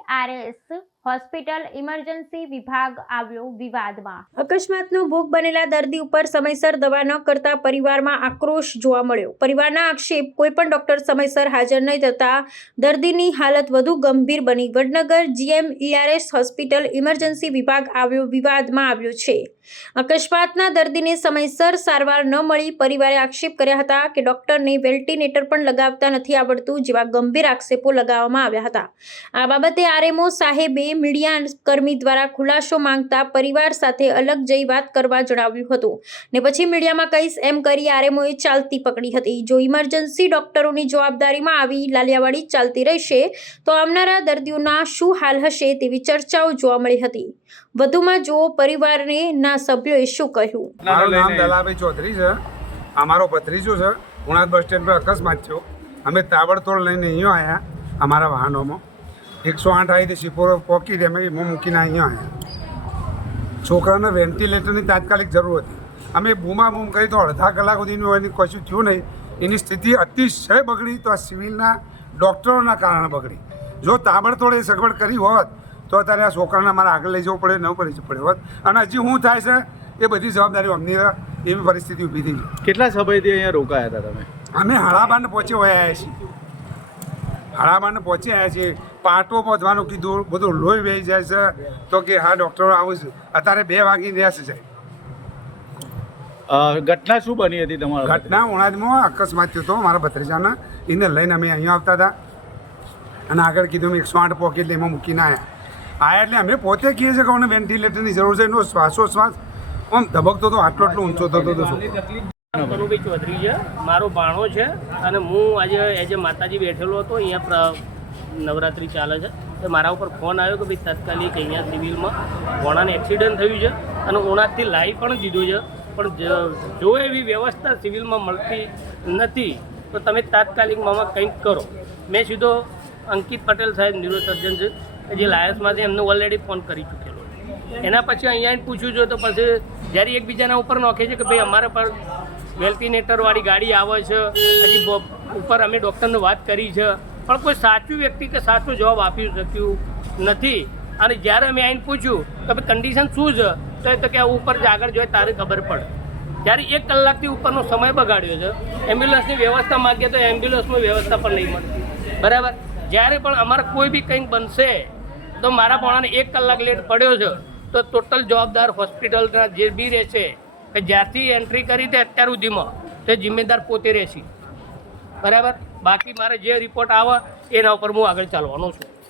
GMERS hospital emergency વિભાગ આવ્યો વિવાદમાં। અકસ્માતનો ભોગ બનેલા દર્દી ઉપર સમયસર દવા ન કરતા પરિવારમાં આક્રોશ જોવા મળ્યો। પરિવારના આક્ષેપ, કોઈપણ ડોક્ટર સમયસર હાજર નહીં થતા દર્દીની હાલત વધુ ગંભીર બની વડનગર GMERS હોસ્પિટલ ઇમરજન્સી વિભાગ આવ્યો વિવાદમાં આવ્યો છે। અકસ્માતના દર્દીને સમયસર સારવાર ન મળી પરિવારે આક્ષેપ કર્યા હતા કે ડોક્ટરને વેન્ટિલેટર પણ લગાવતા નથી આવડતું જેવા ગંભીર આક્ષેપો લગાવવામાં આવ્યા હતા। આ બાબતે RMO સાહેબે મીડિયા કર્મી દ્વારા ખુલાસો માંગતા પરિવાર સાથે અલગ જઈ વાત કરવા જણાવ્યું હતું ને પછી મીડિયામાં કહીશ એમ કરી RMOએ ચાલતી પકડી હતી। જો ઇમરજન્સી ડોક્ટરોની જવાબદારીમાં આવી લાલિયાવાડી ચાલતી રહેશે તો આવનારા દર્દીઓના શું હાલ હશે તેવી ચર્ચાઓ જોવા મળી હતી। વધુમાં જો પરિવારને ના સભ્યોએ શું કહ્યું। મારું નામ દલાભાઈ ચૌધરી છે, અમારો ભત્રીજો છે। ગુણાદ બસ સ્ટેન્ડ પર અકસ્માત થયો, અમે તાબડતોડ લઈને અહીંયા આવ્યા। અમારા વાહનોમાં 108 આવી તો શિપોરો પોકી દે, અમે મૂકીને અહીંયા આવ્યા। છોકરાને વેન્ટિલેટરની તાત્કાલિક જરૂર હતી, અમે બૂમાબૂમ કરી તો અડધા કલાક સુધીનું એની કશું થયું નહીં। એની સ્થિતિ અતિશય બગડી તો આ સિવિલના ડૉક્ટરોના કારણે બગડી। જો તાબડતોડ એ સગવડ કરી હોત તો અત્યારે આ છોકરાને અમારે આગળ લઈ જવું પડે ન કરી પડ્યું હોત। અને હજી શું થાય છે એ બધી જવાબદારી અમની એવી પરિસ્થિતિ ઊભી થઈ છે। કેટલા સમયથી અહીંયા રોકાયા હતા તમે? અમે હળાબાને પહોંચી આવ્યા છીએ, હળાબાને પહોંચી આવ્યા છીએ। પાટો પહોંચવાનું કીધું, બધું લોહી વહી જાય છે તો કે હા ડૉક્ટરો આવું છે। અત્યારે 2 વાગી રહ્યા છે સાહેબ। ઘટના શું બની હતી તમારા? ઘટના ઉણાદમાં અકસ્માત થયો હતો મારા ભત્રીજાને, એને લઈને અમે અહીંયા આવતા હતા અને આગળ કીધું અમે 108 પોકેટ એટલે એમાં મૂકીને આવ્યા એટલે અમે પોતે કહીએ છીએ કે અમને વેન્ટિલેટરની જરૂર છે। એનો શ્વાસોશ્વાસ આમ ધબકતો હતો, આટલો ઊંચો થતો હતો। કનુભાઈ ચૌધરી છે, મારો ભાણો છે અને હું આજે એજ માતાજી બેઠેલો હતો। અહીંયા નવરાત્રિ ચાલે છે તો મારા ઉપર ફોન આવ્યો કે ભાઈ તાત્કાલિક અહીંયા સિવિલમાં ઘોડાને એક્સિડન્ટ થયું છે અને ઉણાદથી લાવી પણ દીધું છે, પણ જો એવી વ્યવસ્થા સિવિલમાં મળતી નથી તો તમે તાત્કાલિક મામાં કંઈક કરો। મેં સીધો અંકિત પટેલ સાહેબ ન્યુરોસર્જન છે જે લાયન્સમાંથી એમને ઓલરેડી ફોન કરી ચૂકેલો છે। એના પછી અહીંયા પૂછ્યું છે તો પછી જ્યારે એકબીજાના ઉપર નોખે છે કે ભાઈ અમારા પર વેન્ટિલેટરવાળી ગાડી આવે છે, હજી ઉપર અમે ડૉક્ટરને વાત કરી છે પણ કોઈ સાચું વ્યક્તિ કે સાચો જવાબ આપી શક્યું નથી। અને જ્યારે અમે આવીને પૂછ્યું કે ભાઈ કન્ડિશન શું છે તો એ તો કે ઉપર જ આગળ જોઈએ તારે ખબર પડે। જ્યારે 1 કલાકથી ઉપરનો સમય બગાડ્યો છે, એમ્બ્યુલન્સની વ્યવસ્થા માગીએ તો એમ્બ્યુલન્સની વ્યવસ્થા પણ નહીં મળતી, બરાબર। જ્યારે પણ અમારે કોઈ બી કંઈક બનશે તો મારા પોણાને 1 કલાક લેટ પડ્યો છે તો ટોટલ જવાબદાર હોસ્પિટલના જે બી રહેશે કે જ્યારથી એન્ટ્રી કરી તે અત્યાર સુધીમાં તે જિમ્મેદાર પોતે રહેશે, બરાબર। બાકી મારે જે રિપોર્ટ આવે એના ઉપર હું આગળ ચાલવાનો છું।